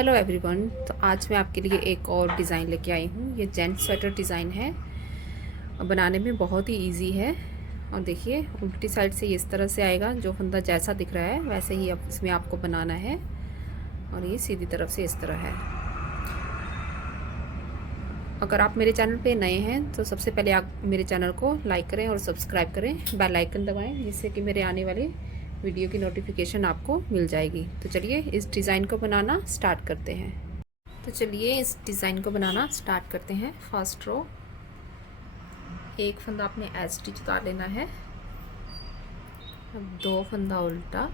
Hello everyone. तो आज मैं आपके लिए एक और डिज़ाइन लेके आई हूँ। ये जेंट्स स्वेटर डिज़ाइन है और बनाने में बहुत ही इजी है। और देखिए, उल्टी साइड से इस तरह से आएगा, जो फंदा जैसा दिख रहा है वैसे ही अब इसमें आपको बनाना है। और ये सीधी तरफ से इस तरह है। अगर आप मेरे चैनल पे नए हैं तो सबसे पहले आप मेरे चैनल को लाइक करें और सब्सक्राइब करें, बेल आइकन दबाएं, जिससे कि मेरे आने वाले वीडियो की नोटिफिकेशन आपको मिल जाएगी। तो चलिए इस डिज़ाइन को बनाना स्टार्ट करते हैं। तो चलिए इस डिज़ाइन को बनाना स्टार्ट करते हैं। फर्स्ट रो, एक फंदा आपने एज स्टिच उतार लेना है। अब दो फंदा उल्टा,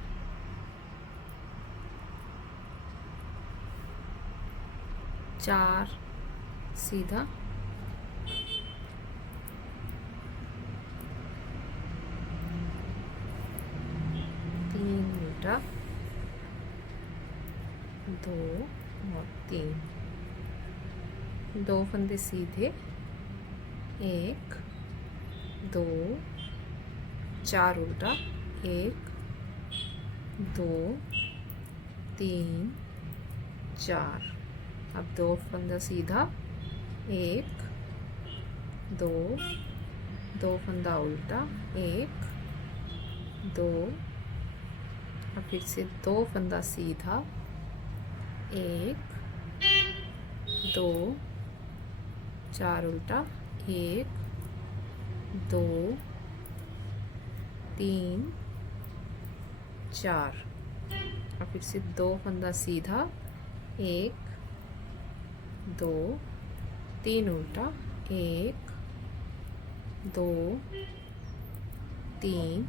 चार सीधा, तीन उल्टा, दो और तीन, दो फंदे सीधे, एक दो चार उल्टा, एक दो तीन चार। अब दो फंदा सीधा, एक दो, दो फंदा उल्टा, एक दो, और फिर से दो फंदा सीधा, एक दो चार उल्टा, एक दो तीन चार, और फिर से दो फंदा सीधा, एक दो तीन उल्टा, एक दो तीन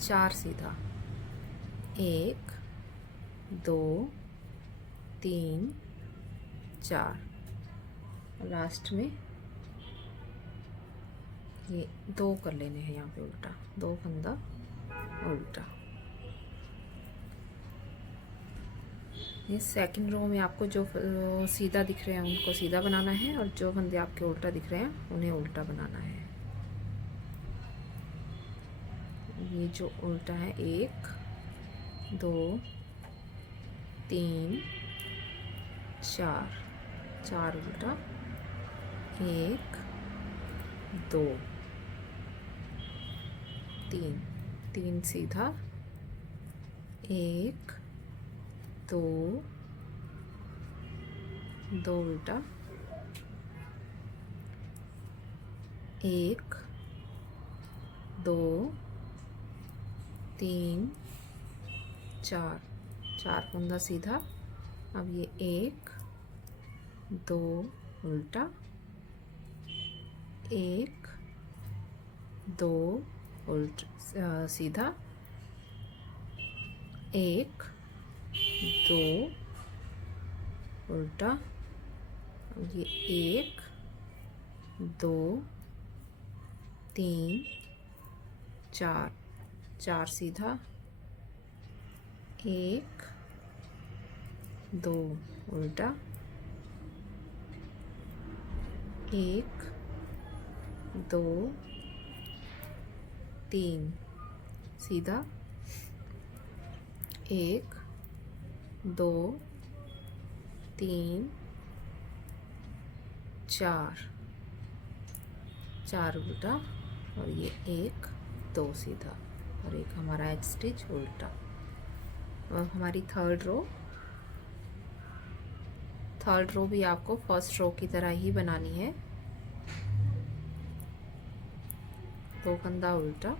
चार सीधा, एक दो तीन चार। लास्ट में ये दो कर लेने हैं यहाँ पे उल्टा, दो फंदा उल्टा। ये सेकंड रो में आपको जो सीधा दिख रहे हैं उनको सीधा बनाना है, और जो फंदे आपके उल्टा दिख रहे हैं उन्हें उल्टा बनाना है। ये जो उल्टा है, एक दो तीन चार, चार उल्टा, एक दो तीन, तीन सीधा, एक दो, दो उल्टा, एक दो तीन चार, चार फंदा सीधा। अब ये एक दो उल्टा, एक दो उल्टा सीधा, एक दो उल्टा, ये एक दो तीन चार, चार सीधा, एक दो उल्टा, एक दो तीन सीधा, एक दो तीन चार, चार उल्टा, और ये एक दो सीधा, और एक हमारा एज स्टिच उल्टा। अब हमारी थर्ड रो भी आपको फर्स्ट रो की तरह ही बनानी है। दो फंदा उल्टा,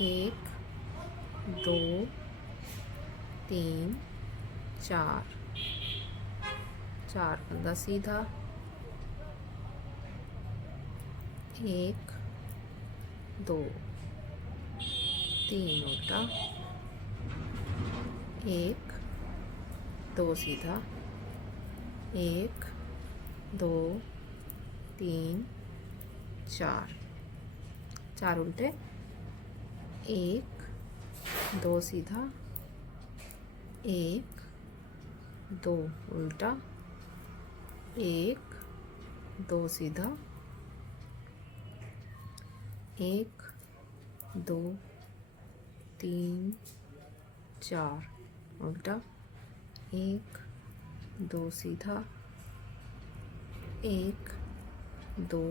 एक दो तीन चार, चार फंदा सीधा, एक दो तीन उल्टा, एक दो सीधा, एक दो तीन चार, चार उल्टे, एक दो सीधा, एक दो उल्टा, एक दो सीधा, एक दो तीन 4 उल्टा, 1 2 सीधा, 1 2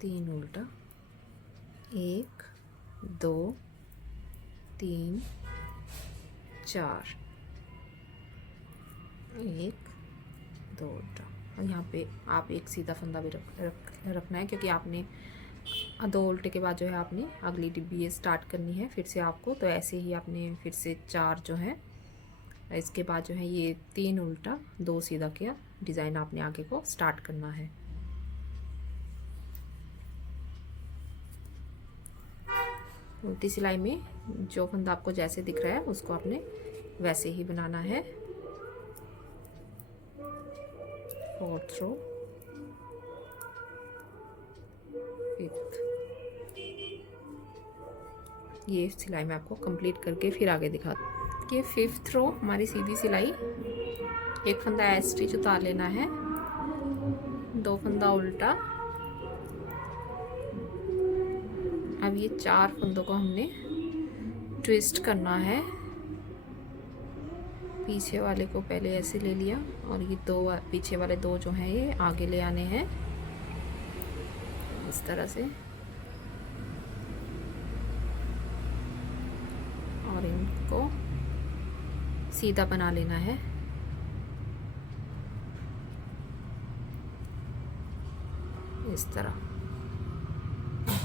3 उल्टा, 1 2 3 4, 1 2 उल्टा। और यहाँ पे आप एक सीधा फंदा भी रखना है, क्योंकि आपने 2 उल्टे के बाद जो है आपने अगली डिब्बी ये स्टार्ट करनी है फिर से आपको। तो ऐसे ही आपने फिर से 4 जो है, इसके बाद जो है ये 3 उल्टा 2 सीधा किया डिज़ाइन आपने आगे को स्टार्ट करना है। उल्टी सिलाई में जो फंदा आपको जैसे दिख रहा है उसको आपने वैसे ही बनाना है। 4th रो, 5th, ये सिलाई मैं आपको कंप्लीट करके फिर आगे दिखा। ये 5th रो हमारी सीधी सिलाई, एक फंदा एज स्टिच उतार लेना है, 2 फंदा उल्टा। अब ये 4 फंदों को हमने ट्विस्ट करना है। पीछे वाले को पहले ऐसे ले लिया और ये 2 पीछे वाले 2 जो हैं ये आगे ले आने हैं इस तरह से, और इनको सीधा बना लेना है। इस तरह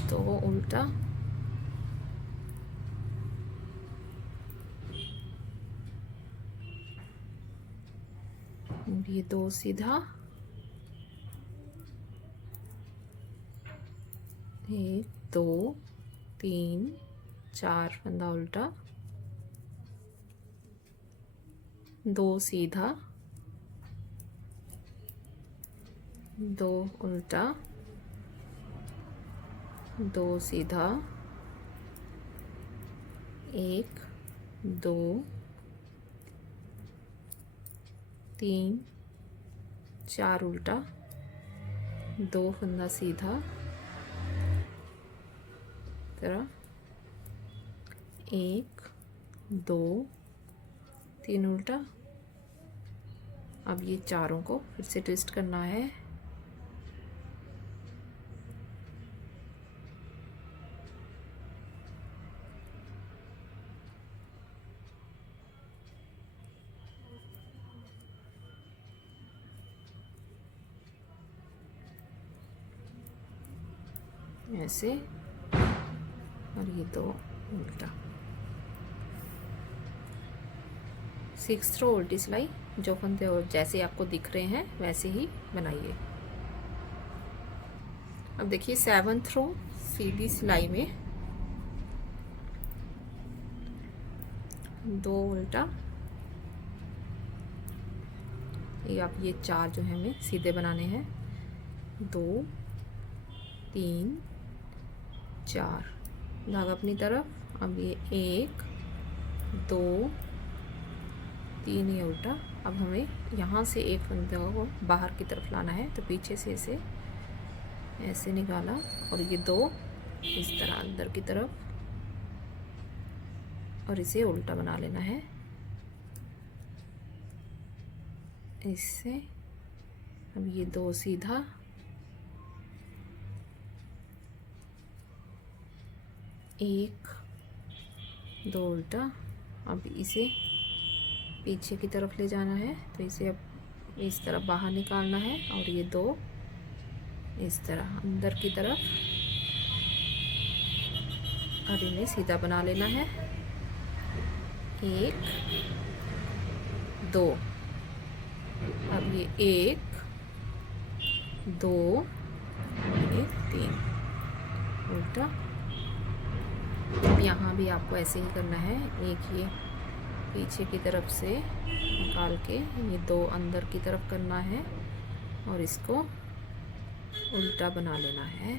2 उल्टा, ये 2 सीधा, 1 2 3 4 फंदा उल्टा, 2 सीधा, 2 उल्टा, 2 सीधा, 1 2 3 4 उल्टा, 2 फंदा सीधा, तरह 1 2 3 उल्टा। अब ये चारों को फिर से ट्विस्ट करना है। ऐसे, और ये 2 उल्टा। 6th रो उल्टी सिलाई, जो फंदे और जैसे आपको दिख रहे हैं वैसे ही बनाइए। अब देखिए 7th रो सीधी सिलाई में 2 उल्टा, ये आप ये 4 जो है हमें सीधे बनाने हैं, 2 3 4, धागा अपनी तरफ। अब ये 1 2 3 ये उल्टा। अब हमें यहाँ से एक फंदे को बाहर की तरफ लाना है, तो पीछे से इसे ऐसे निकाला और ये 2 इस तरह अंदर की तरफ, और इसे उल्टा बना लेना है इससे। अब ये 2 सीधा, 1 2 उल्टा। अब इसे पीछे की तरफ ले जाना है, तो इसे अब इस तरफ बाहर निकालना है, और ये 2 इस तरह अंदर की तरफ, और इन्हें सीधा बना लेना है। 1 2, अब ये 1 2 ये 3 उल्टा। अब यहाँ भी आपको ऐसे ही करना है, एक ये पीछे की तरफ से निकाल के ये 2 अंदर की तरफ करना है और इसको उल्टा बना लेना है,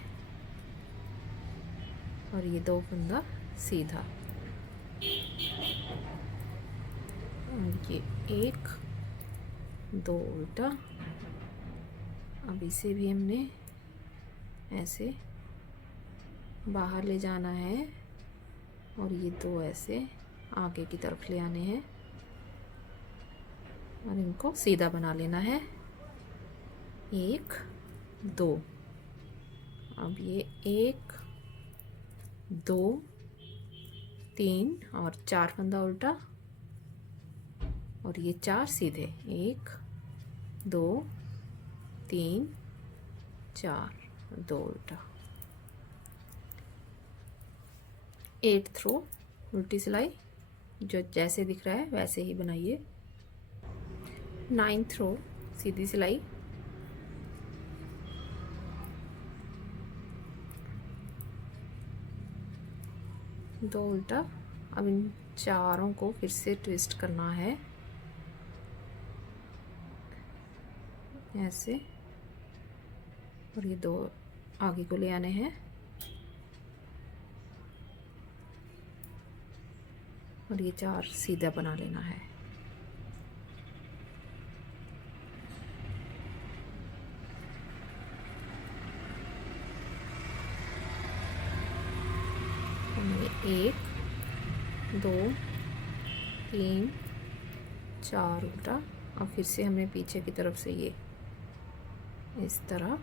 और ये 2 फंदा सीधा, और ये 1 2 उल्टा। अब इसे भी हमने ऐसे बाहर ले जाना है और ये दो ऐसे आगे की तरफ ले आने हैं और इनको सीधा बना लेना है। 1 2, अब ये 1 2 3 और 4 फंदा उल्टा और ये 4 सीधे। 1 2 3 4 2 उल्टा। 8th रो उल्टी सिलाई, जो जैसे दिख रहा है वैसे ही बनाइए। 9th रो सीधी सिलाई, 2 उल्टा। अब इन चारों को फिर से ट्विस्ट करना है ऐसे, और ये 2 आगे को ले आने हैं और ये 4 सीधा बना लेना है। ये 1 2 3 4 उल्टा, और फिर से हमें पीछे की तरफ से ये इस तरह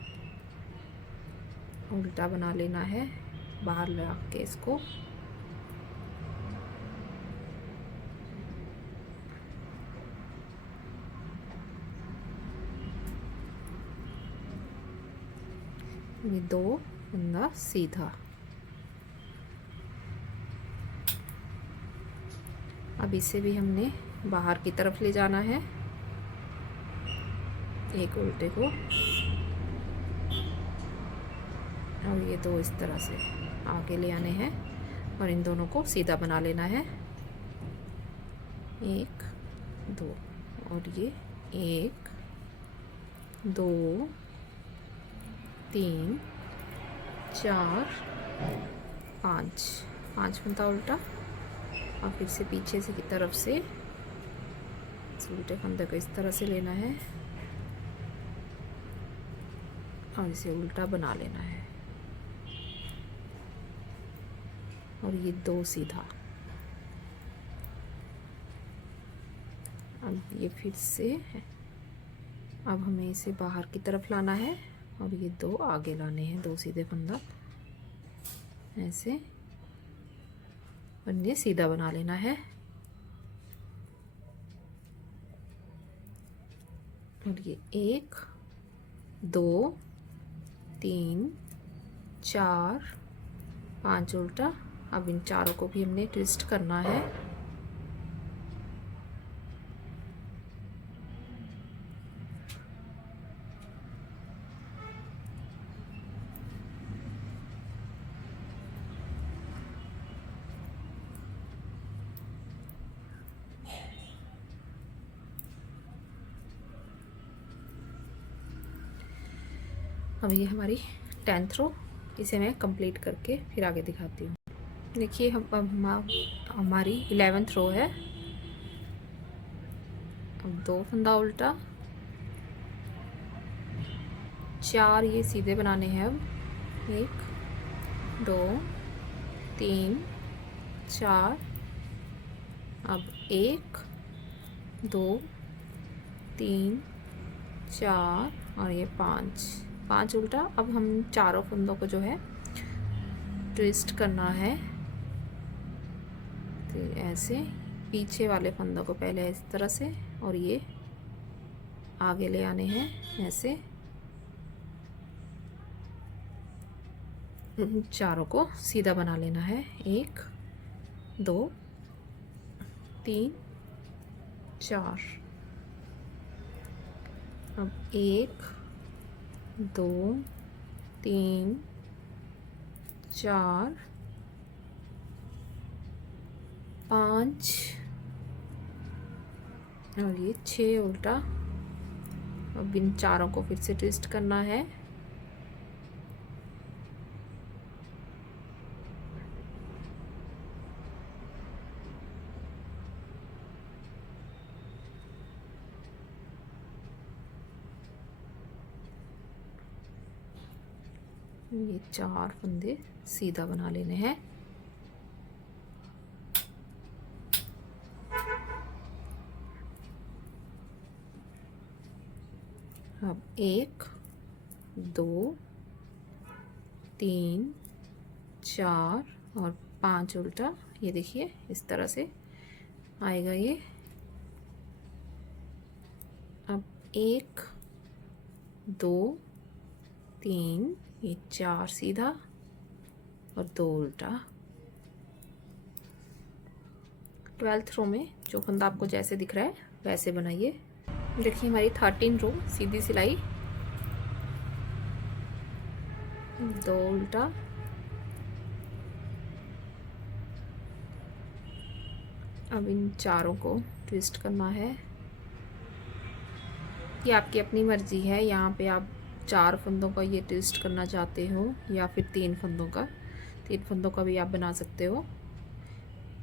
उल्टा बना लेना है, बाहर ला के इसको। ये 2 फंदा सीधा। अब इसे भी हमने बाहर की तरफ ले जाना है, एक उल्टे को, और ये 2 इस तरह से आगे ले आने हैं और इन दोनों को सीधा बना लेना है। 1 2, और ये 1 2 3 4 5 5 फंदा उल्टा, और फिर से पीछे से की तरफ से इस उल्टे फंदे को इस तरह से लेना है और इसे उल्टा बना लेना है, और ये 2 सीधा। अब ये फिर से है, अब हमें इसे बाहर की तरफ लाना है और ये 2 आगे लाने हैं, 2 सीधे फंदा ऐसे, और इन्हें सीधा बना लेना है। और ये 1 2 3 4 5 उल्टा। अब इन चारों को भी हमने ट्विस्ट करना है। अब ये हमारी 10th रो, इसे मैं कंप्लीट करके फिर आगे दिखाती हूँ। देखिए हमारी 11th रो है। अब 2 फंदा उल्टा, 4 ये सीधे बनाने हैं। अब 1 2 3 4, अब 1 2 3 4 और ये 5 उल्टा। अब हम चारों फंदों को जो है ट्विस्ट करना है, तो ऐसे पीछे वाले फंदों को पहले इस तरह से और ये आगे ले आने हैं ऐसे, चारों को सीधा बना लेना है। 1 2 3 4, अब 1 2 3 4 5 और ये 6 उल्टा। अब इन चारों को फिर से ट्विस्ट करना है। ये 4 फंदे सीधा बना लेने हैं। अब 1 2 3 4 और 5 उल्टा। ये देखिए इस तरह से आएगा ये। अब 1 2 3, ये 4 सीधा और 2 उल्टा। 12th रो में जो फंदा आपको जैसे दिख रहा है वैसे बनाइए। देखिए हमारी 13 रो सीधी सिलाई, 2 उल्टा। अब इन चारों को ट्विस्ट करना है। ये आपकी अपनी मर्जी है, यहाँ पे आप 4 फंदों का ये ट्विस्ट करना चाहते हो या फिर 3 फंदों का, 3 फंदों का भी आप बना सकते हो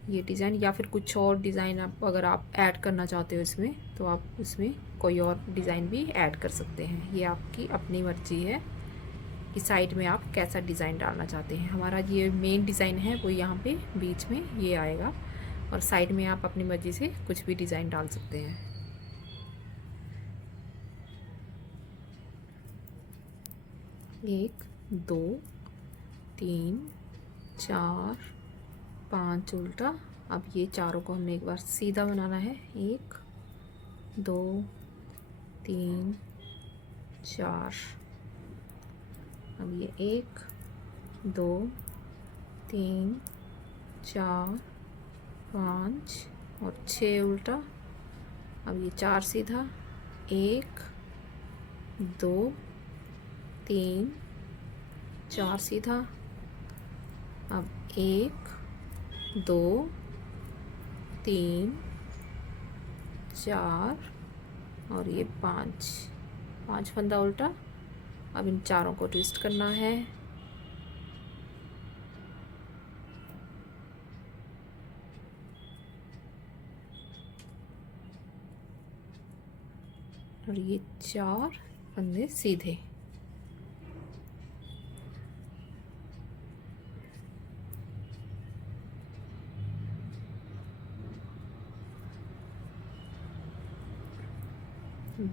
ये डिज़ाइन, या फिर कुछ और डिज़ाइन आप अगर आप ऐड करना चाहते हो इसमें तो आप उसमें कोई और डिज़ाइन भी ऐड कर सकते हैं। ये आपकी अपनी मर्जी है कि साइड में आप कैसा डिज़ाइन डालना चाहते हैं। हमारा ये मेन डिज़ाइन है वो यहाँ पे बीच में ये आएगा, और साइड में आप अपनी मर्जी से कुछ भी डिज़ाइन डाल सकते हैं। एक 2 3 4 5 उल्टा। अब ये चारों को हमने एक बार सीधा बनाना है। 1 2 3 4। अब ये 1 2 3 4 5 और 6 उल्टा। अब ये 4 सीधा, 1 2 3 4 सीधा। अब 1 2 3 4 और ये 5 फंदा उल्टा। अब इन चारों को ट्विस्ट करना है। और ये 4 फंदे सीधे।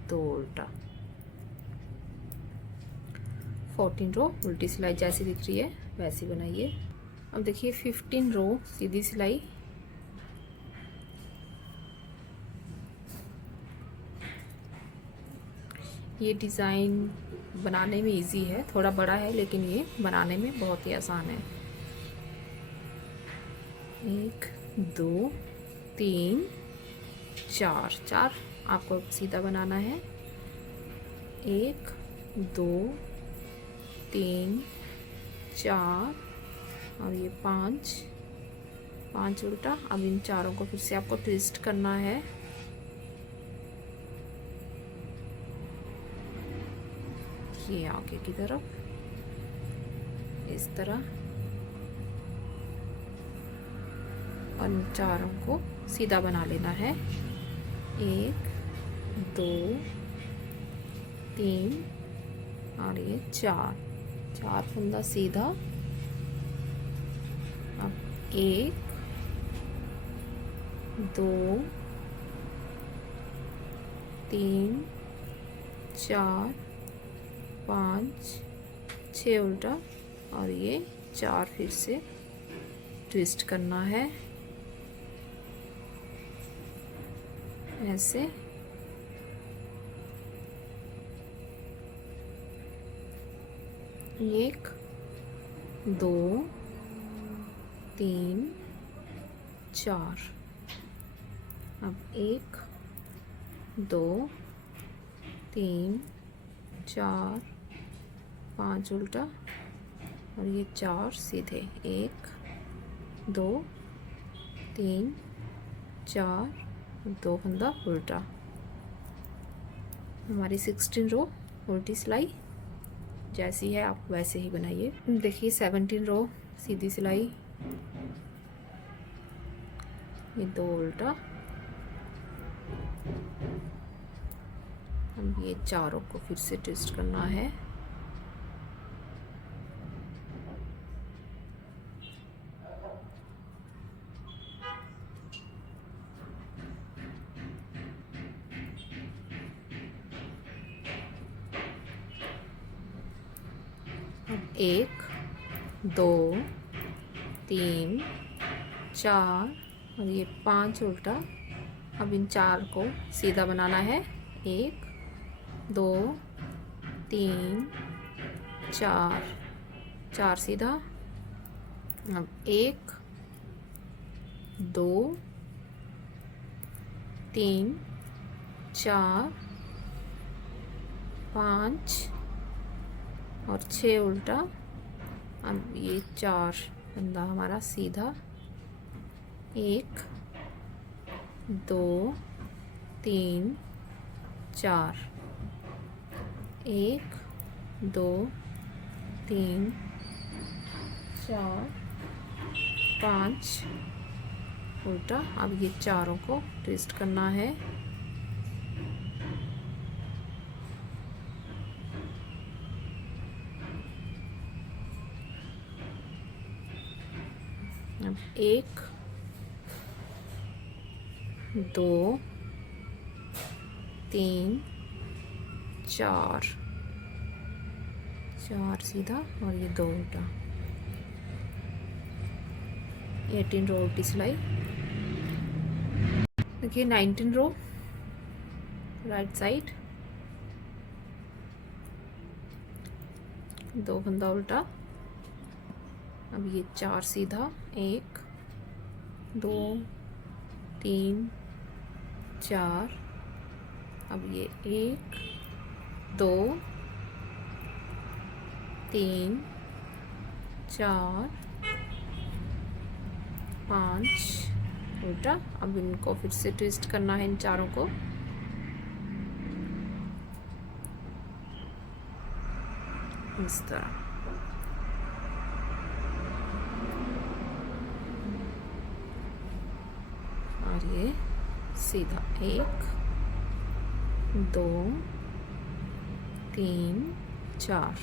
दो उल्टा। 14 रो उल्टी सिलाई जैसी दिख रही है वैसी बनाइए। अब देखिए 15 रो सीधी सिलाई। ये डिज़ाइन बनाने में इजी है, थोड़ा बड़ा है लेकिन ये बनाने में बहुत ही आसान है। 1 2 3 4 आपको सीधा बनाना है। 1 2 3 4 और ये 5 उल्टा। अब इन चारों को फिर से आपको ट्विस्ट करना है। ये आगे की तरफ इस तरह, और इन चारों को सीधा बना लेना है। 1 2 3 और ये 4 फंदा सीधा। अब 1 2 3 4 5 6 उल्टा, और ये 4 फिर से ट्विस्ट करना है ऐसे। एक 2 3 4। अब 1 2 3 4 5 उल्टा, और ये 4 सीधे। 1 2 3 4 2 फंदा उल्टा। हमारी 16 रो उल्टी सिलाई जैसी है आप वैसे ही बनाइए। देखिए 17 रो सीधी सिलाई, ये 2 उल्टा। अब ये चारों को फिर से ट्विस्ट करना है। 1 2 3 4 और ये 5 उल्टा। अब इन 4 को सीधा बनाना है। 1 2 3 4, 4 सीधा। अब 1 2 3 4 5 और 6 उल्टा। अब ये 4 फंदा हमारा सीधा। 1 2 3 4, 1 2 3 4 5 उल्टा। अब ये चारों को ट्विस्ट करना है। अब 1 2 3 4, 4 सीधा और ये 2 उल्टा। 18 रो उल्टी सिलाई। देखिए 19 रो राइट साइड, 2 फंदा उल्टा। अब ये 4 सीधा। 1 2 3 4। अब ये 1 2 3 4 5 उल्टा। अब इनको फिर से ट्विस्ट करना है, इन चारों को। इस तरह। और ये सीधा 1 2 3 4।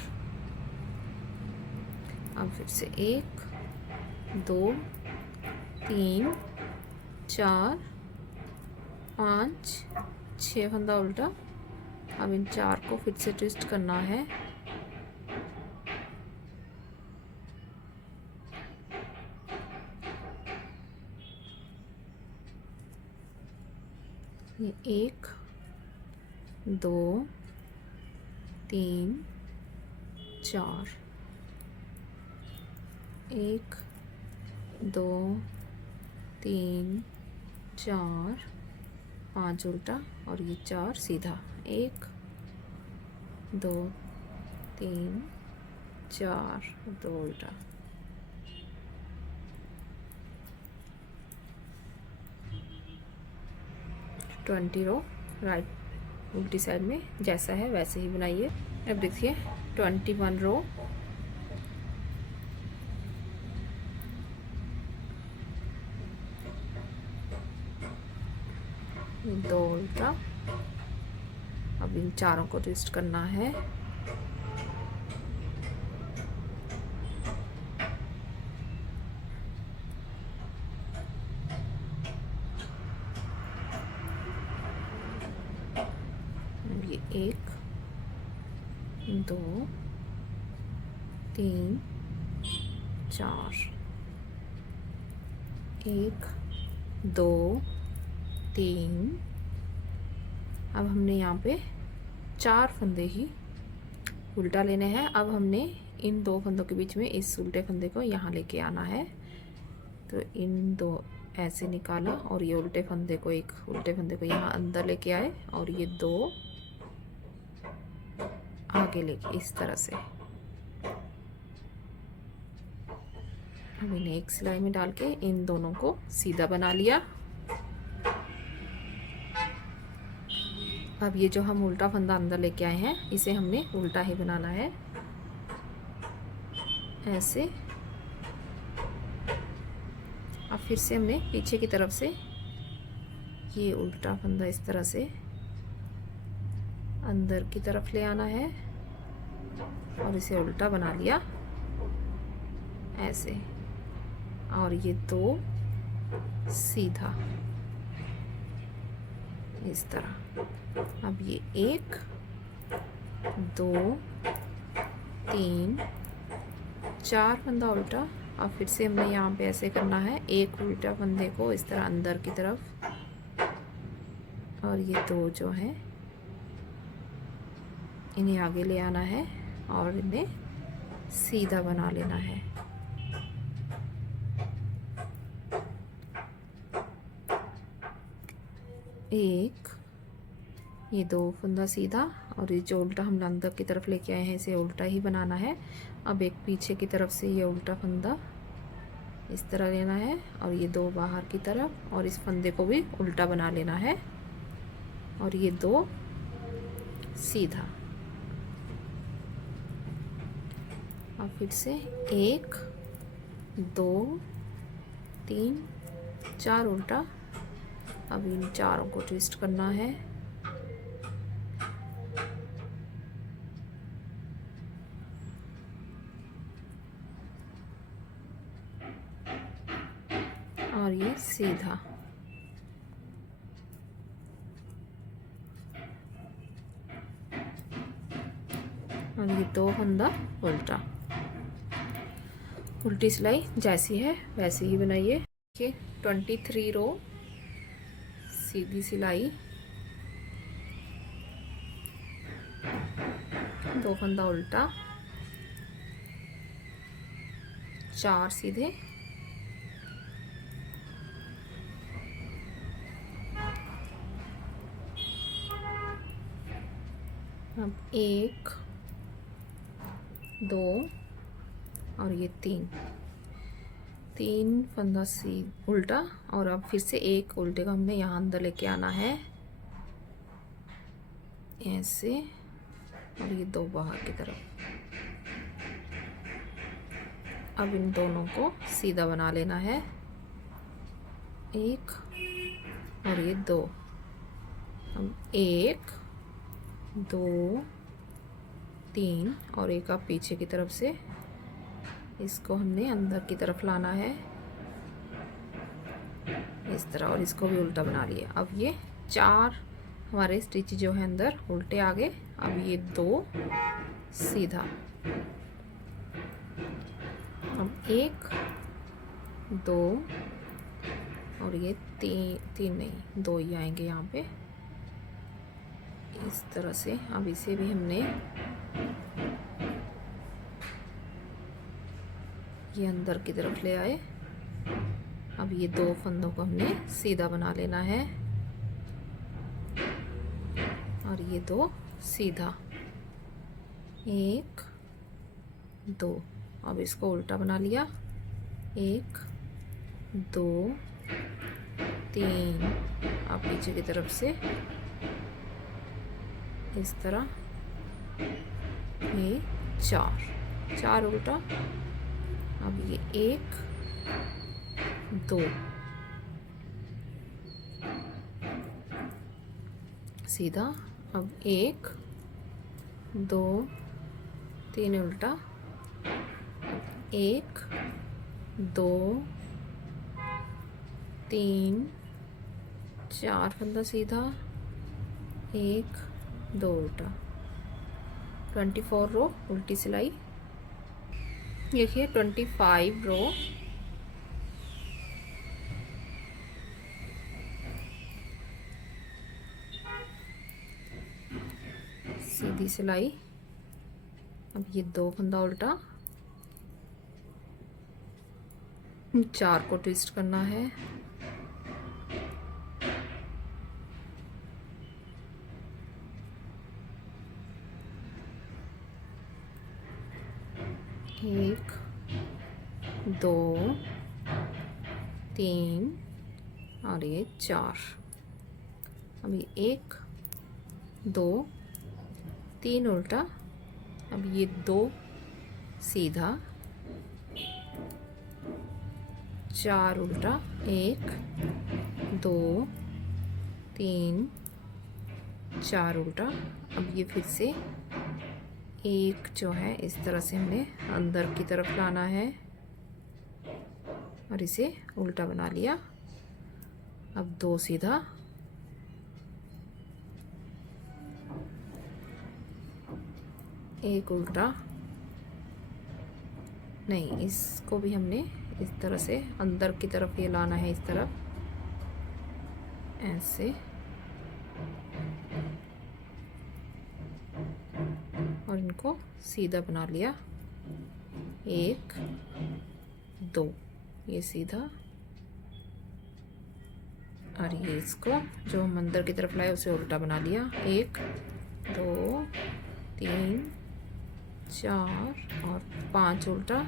अब फिर से 1 2 3 4 5 6 फंदा उल्टा। अब इन 4 को फिर से ट्विस्ट करना है। ये 1 2 3 4, 1 2 3 4 5 उल्टा और ये 4 सीधा। 1 2 3 4 2 उल्टा। ट्वेंटी रो राइट उल्टी साइड में जैसा है वैसे ही बनाइए। अब देखिए 21 रो। दो उल्टा। अब इन चारों को ट्विस्ट करना है। ये 1 2 3 4, 1 2 3। अब हमने यहाँ पे 4 फंदे ही उल्टा लेने हैं। अब हमने इन 2 फंदों के बीच में इस उल्टे फंदे को यहाँ लेके आना है। तो इन 2 ऐसे निकाला और ये उल्टे फंदे को, एक उल्टे फंदे को यहाँ अंदर लेके आए और ये 2 आगे लेके इस तरह से। अब इन्हें एक सिलाई में डाल के इन दोनों को सीधा बना लिया। अब ये जो हम उल्टा फंदा अंदर लेके आए हैं इसे हमने उल्टा ही बनाना है, ऐसे। अब फिर से हमने पीछे की तरफ से ये उल्टा फंदा इस तरह से अंदर की तरफ ले आना है और इसे उल्टा बना लिया ऐसे। और ये 2 सीधा इस तरह। अब ये 1 2 3 4 फंदा उल्टा। अब फिर से हमने यहाँ पे ऐसे करना है, एक उल्टा फंदे को इस तरह अंदर की तरफ, और ये 2 जो है इन्हें आगे ले आना है और इन्हें सीधा बना लेना है। एक, ये 2 फंदा सीधा, और ये जो उल्टा हम अंदर की तरफ लेके आए हैं इसे उल्टा ही बनाना है। अब एक पीछे की तरफ से ये उल्टा फंदा इस तरह लेना है, और ये 2 बाहर की तरफ, और इस फंदे को भी उल्टा बना लेना है, और ये 2 सीधा। अब फिर से 1 2 3 4 उल्टा। अब इन चारों को ट्विस्ट करना है, और ये सीधा। और ये 2 फंदा उल्टा। उल्टी सिलाई जैसी है वैसे ही बनाइए। देखिए 23 रो सीधी सिलाई, 2 फंदा उल्टा, 4 सीधे, अब 1 2 और ये 3 फंदा उल्टा, और अब फिर से एक उल्टे का हमने यहाँ अंदर लेके आना है ऐसे, और ये 2 बाहर की तरफ। अब इन दोनों को सीधा बना लेना है, 1 और ये 2। अब 1 2 3 और एक आप पीछे की तरफ से इसको हमने अंदर की तरफ लाना है इस तरह, और इसको भी उल्टा बना लिया। अब ये 4 हमारे स्टिच जो है अंदर उल्टे आ गए। अब ये 2 सीधा, अब 1 2 और ये 3 नहीं 2 ही आएंगे यहाँ पे इस तरह से। अब इसे भी हमने ये अंदर की तरफ ले आए। अब ये 2 फंदों को हमने सीधा बना लेना है, और ये 2 सीधा, 1 2। अब इसको उल्टा बना लिया, 1 2 3। अब पीछे की तरफ से इस तरह, ये 4 उल्टा। अब ये 1 2 सीधा, अब 1 2 3 उल्टा, 1 2 3 4 फंदा सीधा, 1 2 उल्टा। 24 रो उल्टी सिलाई। देखिए 25 रो सीधी सिलाई। अब ये 2 फंदा उल्टा, 4 को ट्विस्ट करना है, एक 2 3 और ये 4। अब ये 1 2 3 उल्टा। अब ये 2 सीधा, 4 उल्टा, 1 2 3 4 उल्टा। अब ये फिर से एक जो है इस तरह से हमने अंदर की तरफ लाना है और इसे उल्टा बना लिया। अब 2 सीधा, एक उल्टा, नहीं, इसको भी हमने इस तरह से अंदर की तरफ ये लाना है, इस तरफ ऐसे, और इनको सीधा बना लिया। 1 2, ये सीधा, और ये इसको जो हम अंदर की तरफ लाए उसे उल्टा बना लिया। 1 2 3 4 और 5 उल्टा,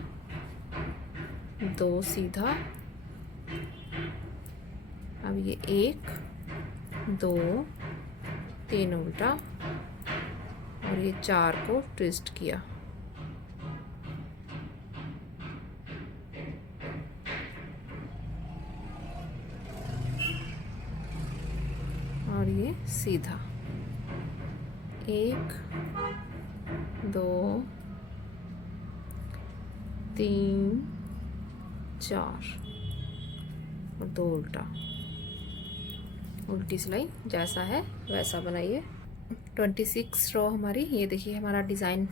2 सीधा। अब ये 1 2 3 उल्टा, और ये 4 को ट्विस्ट किया। और ये सीधा। 1 2 3 4 और 2 उल्टा। उल्टी सिलाई जैसा है वैसा बनाइए। 26 रो हमारी, ये देखिए हमारा डिज़ाइन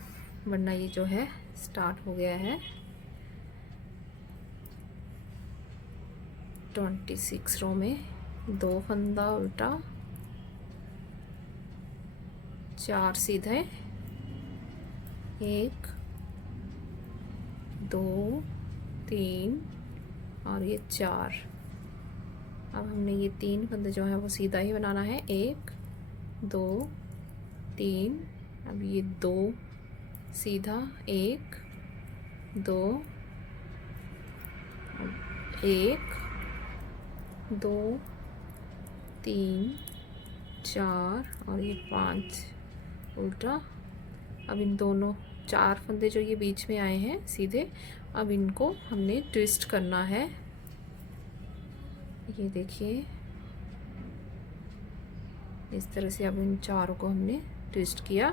बनना ये जो है स्टार्ट हो गया है। 26 रो में 2 फंदा उल्टा, 4 सीधे, 1 2 3 और ये 4। अब हमने ये 3 फंदे जो है वो सीधा ही बनाना है। 1 2 3, अब ये 2 सीधा, 1 2 1 2 3 4 और ये 5 उल्टा। अब इन दोनों 4 फंदे जो ये बीच में आए हैं सीधे, अब इनको हमने ट्विस्ट करना है। ये देखिए इस तरह से अब इन चारों को हमने ट्विस्ट किया।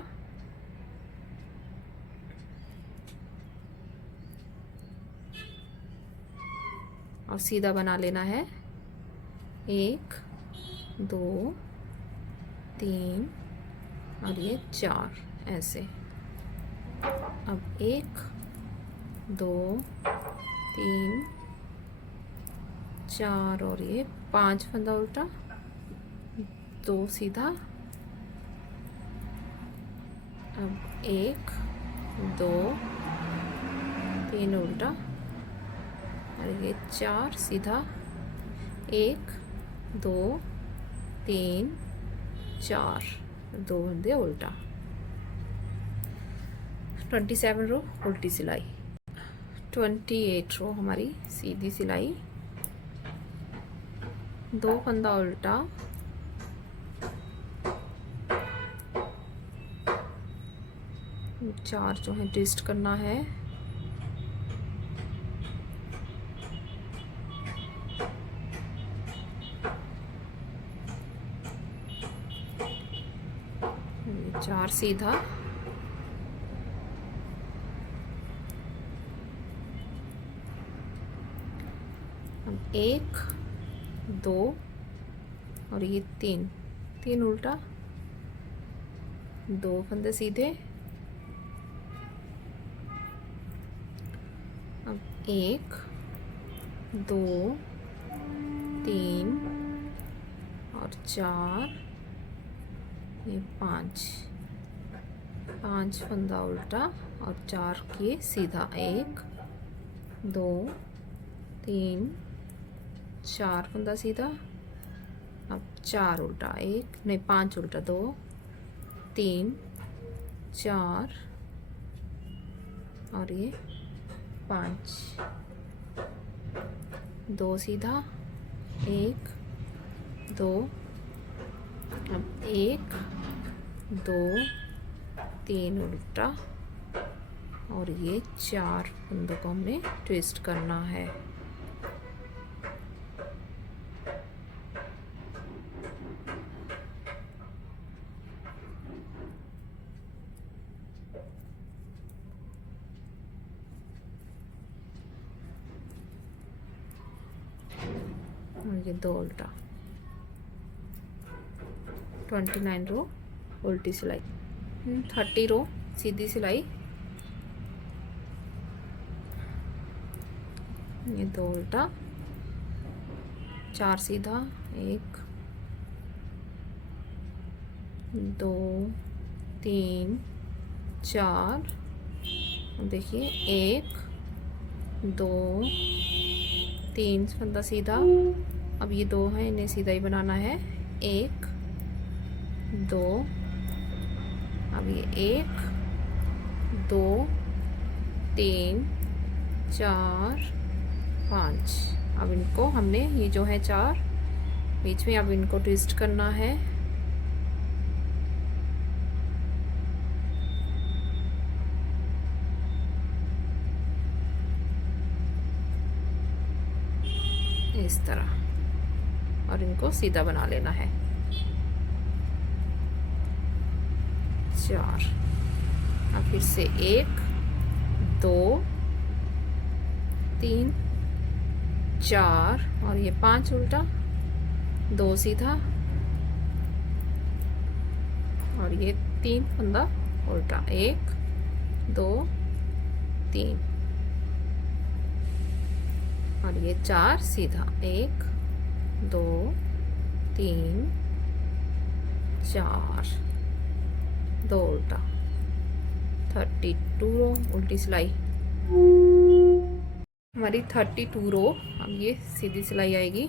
और सीधा बना लेना है। 1 2 3 और ये 4 ऐसे। अब 1 2 3 4 और ये 5 फंदा उल्टा, 2 सीधा। अब 1 2 3 उल्टा, और ये 4 सीधा, 1 2 3 4, 2 फंदे उल्टा। 27 रो उल्टी सिलाई। 28 रो हमारी सीधी सिलाई, 2 फंदा उल्टा, 4 जो है ट्विस्ट करना है। ये 4 सीधा, अब 1 2 और ये 3 उल्टा, 2 फंदे सीधे। अब 1 2 3 और 4, ये 5 फंदा उल्टा और 4 किए सीधा। 1 2 3 4 फंदा सीधा, अब 4 उल्टा, 1 नहीं 5 उल्टा, 2 3 4 और ये 5, 2 सीधा, 1 2, अब 1 2 3 उल्टा, और ये 4 फंदों को हमने ट्विस्ट करना है। और ये 2 उल्टा। 29 रो उल्टी सिलाई। 30 रो सीधी सिलाई, ये 2 उल्टा, 4 सीधा, 1 2 3 4, देखिए 1 2 3 फंदा सीधा। अब ये 2 है, इन्हें सीधा ही बनाना है। 1 2, अब ये 1 2 3 4 5। अब इनको हमने, ये जो है 4 बीच में, अब इनको ट्विस्ट करना है। इस तरह, और इनको सीधा बना लेना है। 4, अब फिर से 1 2 3 4, और ये 5 उल्टा, 2 सीधा, और ये 3 फंदा उल्टा, 1 2 3, और ये 4 सीधा, 1 2 3 4, 2 उल्टा, 32 रो उल्टी सिलाई। हमारी 32 रो। अब ये सीधी सिलाई आएगी।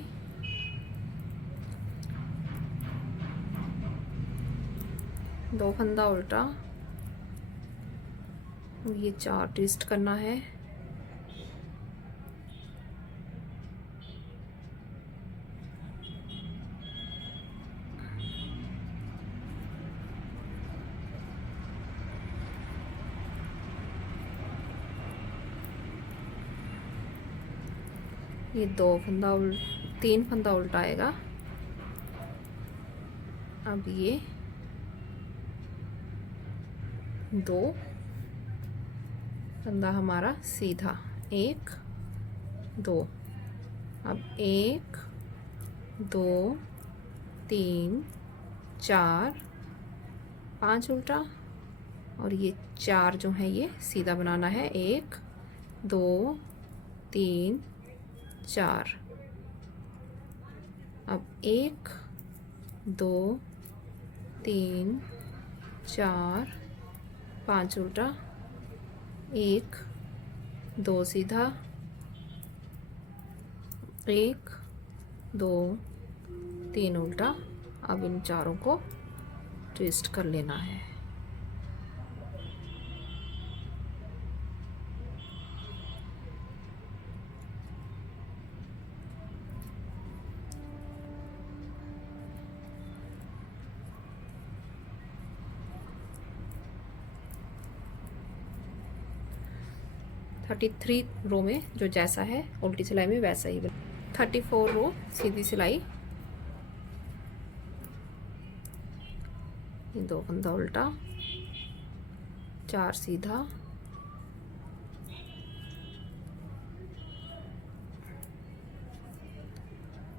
दो फंदा उल्टा, ये 4 ट्विस्ट करना है। ये 3 फंदा उल्टा आएगा। अब ये 2 फंदा हमारा सीधा, 1 2, अब 1 2 3 4 5 उल्टा, और ये 4 जो है ये सीधा बनाना है। 1 2 3 4, अब 1 2 3 4 5 उल्टा, 1 2 सीधा, 1 2 3 उल्टा। अब इन चारों को ट्विस्ट कर लेना है। थर्टी 33 रो में जो जैसा है उल्टी सिलाई में वैसा ही बना। 34 रो सीधी सिलाई, 2 फंदा उल्टा, 4 सीधा,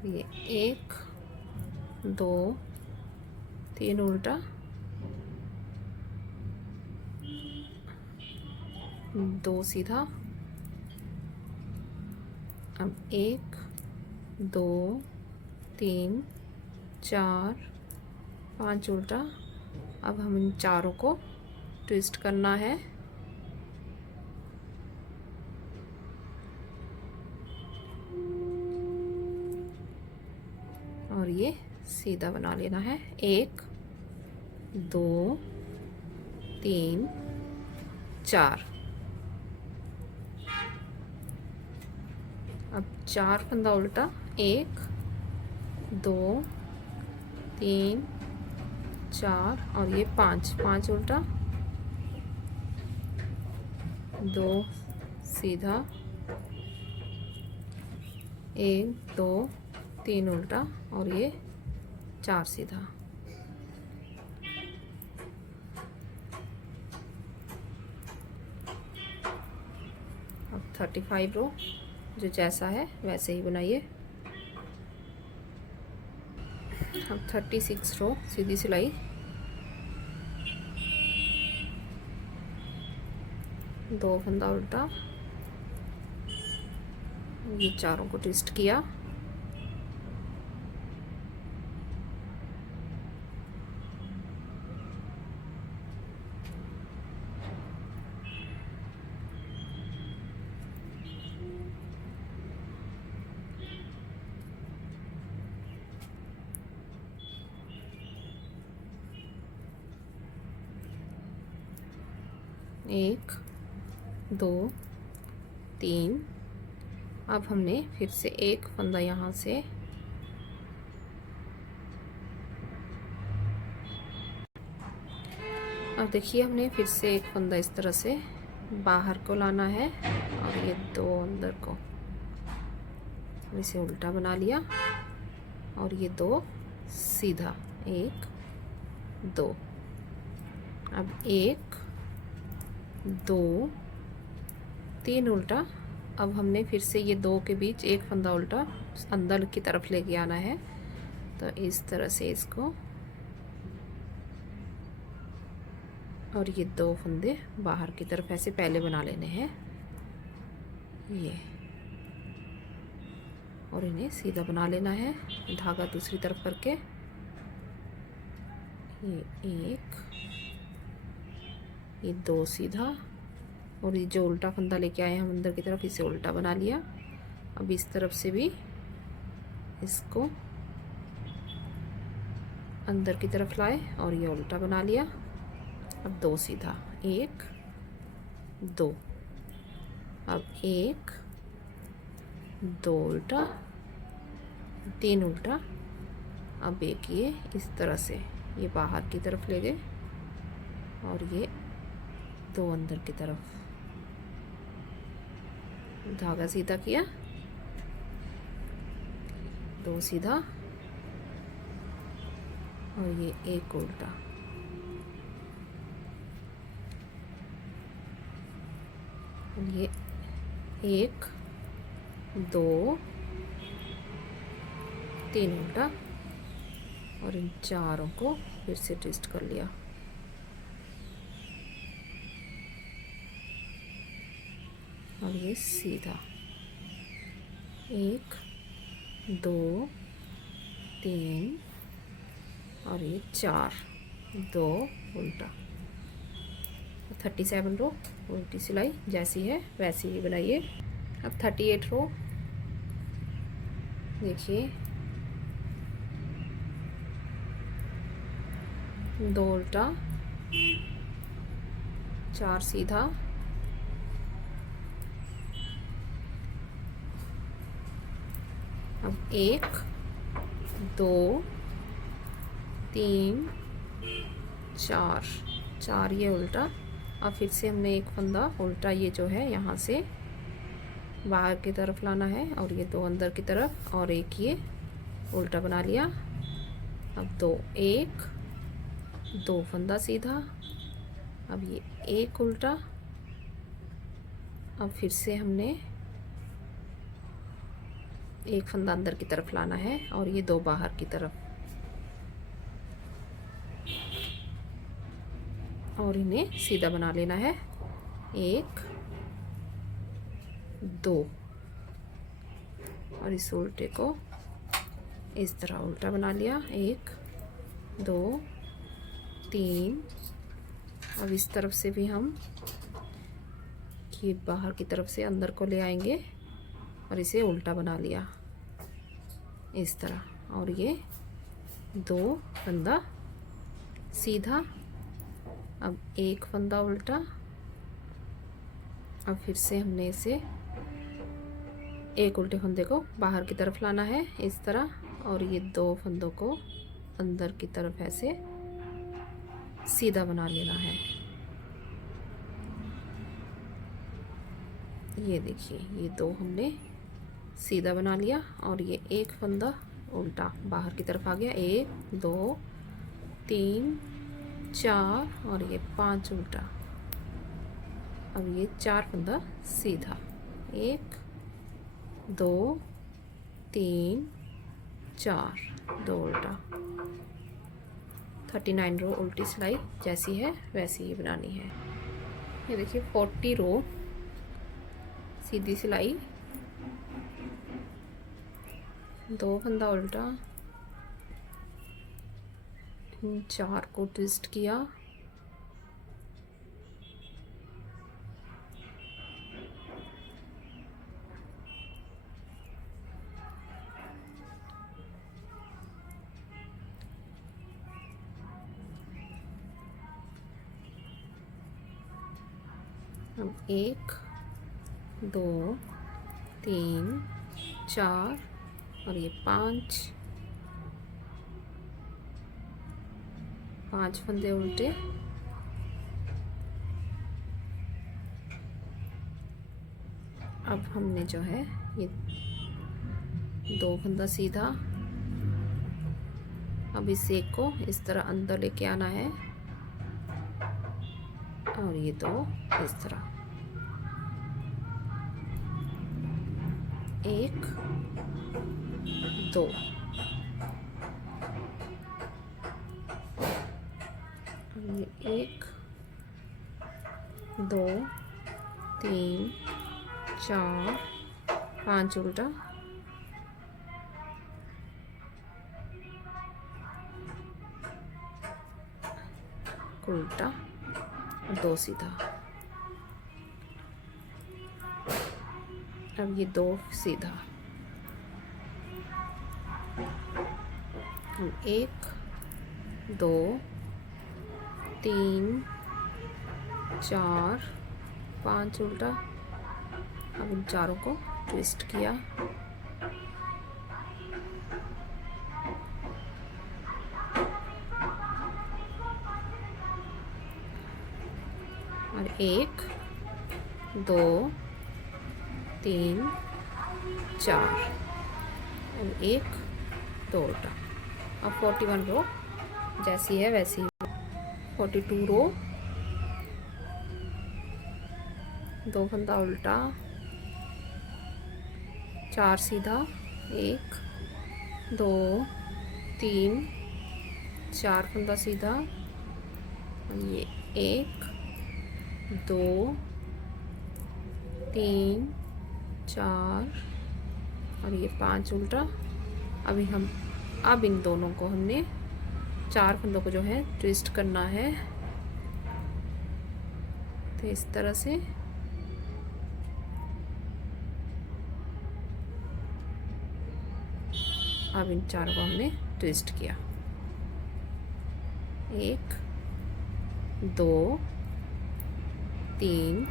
ये 1 2 3 उल्टा, 2 सीधा, अब 1 2 3 4 5 उल्टा। अब हम इन चारों को ट्विस्ट करना है। और ये सीधा बना लेना है। 1 2 3 4, अब 4 फंदा उल्टा, 1 2 3 4, और ये 5 उल्टा, 2 सीधा, 1 2 3 उल्टा, और ये 4 सीधा। अब 35 रो जो जैसा है वैसे ही बनाइए। अब 36 रो सीधी सिलाई, 2 फंदा उल्टा, ये चारों को ट्विस्ट किया। एक, दो, तीन। अब हमने फिर से एक फंदा यहाँ से अब देखिए हमने फिर से एक फंदा इस तरह से बाहर को लाना है और ये दो अंदर को इसे उल्टा बना लिया और ये दो सीधा, एक, दो। अब एक, दो, तीन उल्टा। अब हमने फिर से ये दो के बीच एक फंदा उल्टा अंदर की तरफ लेके आना है। तो इस तरह से इसको और ये दो फंदे बाहर की तरफ ऐसे पहले बना लेने हैं ये, और इन्हें सीधा बना लेना है धागा दूसरी तरफ करके। ये एक, ये दो सीधा, और ये जो उल्टा फंदा लेके आए हम अंदर की तरफ इसे उल्टा बना लिया। अब इस तरफ से भी इसको अंदर की तरफ लाए और ये उल्टा बना लिया। अब दो सीधा, एक, दो। अब एक, दो उल्टा, तीन उल्टा। अब एक ये इस तरह से ये बाहर की तरफ ले गए और ये दो अंदर की तरफ धागा सीधा किया, दो सीधा और ये एक उल्टा। ये एक, दो, तीन उल्टा और इन चारों को फिर से ट्विस्ट कर लिया। और ये सीधा, एक, दो, तीन और ये चार, दो उल्टा। 37 रो उल्टी सिलाई जैसी है वैसी ही बनाइए। अब 38 रो देखिए, दो उल्टा, चार सीधा, अब एक, दो, तीन, चार, चार ये उल्टा। अब फिर से हमने एक फंदा उल्टा ये जो है यहाँ से बाहर की तरफ लाना है और ये दो अंदर की तरफ और एक ये उल्टा बना लिया। अब दो, एक, दो फंदा सीधा, अब ये एक उल्टा। अब फिर से हमने एक फंदा अंदर की तरफ लाना है और ये दो बाहर की तरफ और इन्हें सीधा बना लेना है। एक, दो और इस उल्टे को इस तरह उल्टा बना लिया। एक, दो, तीन। अब इस तरफ से भी हम ये बाहर की तरफ से अंदर को ले आएंगे और इसे उल्टा बना लिया इस तरह। और ये दो फंदा सीधा, अब एक फंदा उल्टा। अब फिर से हमने इसे एक उल्टे फंदे को बाहर की तरफ लाना है इस तरह और ये दो फंदों को अंदर की तरफ ऐसे सीधा बना लेना है। ये देखिए ये दो हमने सीधा बना लिया और ये एक फंदा उल्टा बाहर की तरफ आ गया। एक, दो, तीन, चार और ये पांच उल्टा। अब ये चार फंदा सीधा, एक, दो, तीन, चार, दो उल्टा। 39 रो उल्टी सिलाई जैसी है वैसी ही बनानी है। ये देखिए 40 रो सीधी सिलाई 2 फंदा उल्टा, इन 4 को ट्विस्ट किया, अब 1 2 3 4 और ये 5 फंदे उल्टे, अब हमने जो है ये 2 फंदा सीधा, अब इस एक को इस तरह अंदर लेके आना है और ये 2 इस तरह, 1 2, ये 1 2 3 4 5 उल्टा, उल्टा 2 सीधा, अब ये 2 सीधा, 1 2 3 4 5 उल्टा, अब इन चारों को ट्विस्ट किया, और 1 2 3 4 और 1 2 उल्टा। अब 41 रो जैसी है वैसी, 42 रो, 2 फंदा उल्टा, 4 सीधा, 1 2 3 4 फंदा सीधा, और ये 1 2 3 4 और ये 5 उल्टा। अब इन दोनों को हमने 4 फंदों को जो है ट्विस्ट करना है, तो इस तरह से अब इन 4 को हमने ट्विस्ट किया, 1 2 3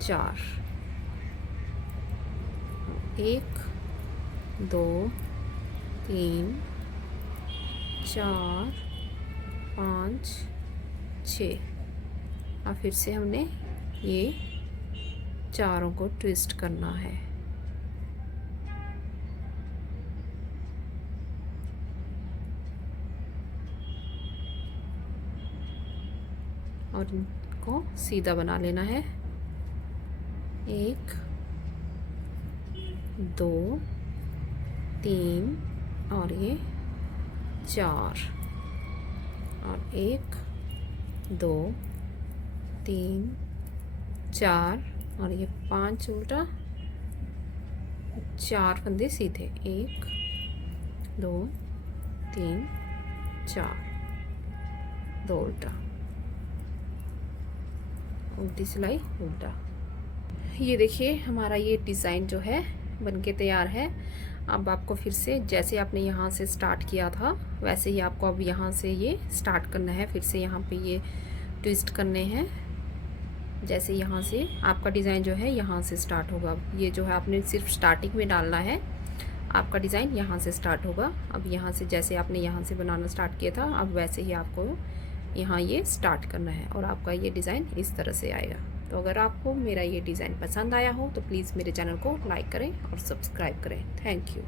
4, 1 2 3 4 5 6। अब फिर से हमने ये चारों को ट्विस्ट करना है, और इनको सीधा बना लेना है, 1 2 3 और ये 4, और 1 2 3 4 और ये 5 उल्टा, 4 फंदे सीधे, 1 2 3 4, 2 उल्टा, उल्टी सिलाई उल्टा। ये देखिए हमारा ये डिज़ाइन जो है बनके तैयार है। अब आपको फिर से जैसे आपने यहाँ से स्टार्ट किया था वैसे ही आपको अब यहाँ से ये स्टार्ट करना है, फिर से यहाँ पे ये ट्विस्ट करने हैं, जैसे यहाँ से आपका डिज़ाइन जो है यहाँ से स्टार्ट होगा। ये जो है आपने सिर्फ स्टार्टिंग में डालना है, आपका डिज़ाइन यहाँ से स्टार्ट होगा। अब यहाँ से जैसे आपने यहाँ से बनाना स्टार्ट किया था अब वैसे ही आपको यहाँ ये स्टार्ट करना है, और आपका ये डिज़ाइन इस तरह से आएगा। तो अगर आपको मेरा ये डिज़ाइन पसंद आया हो तो प्लीज़ मेरे चैनल को लाइक करें और सब्सक्राइब करें। Thank you.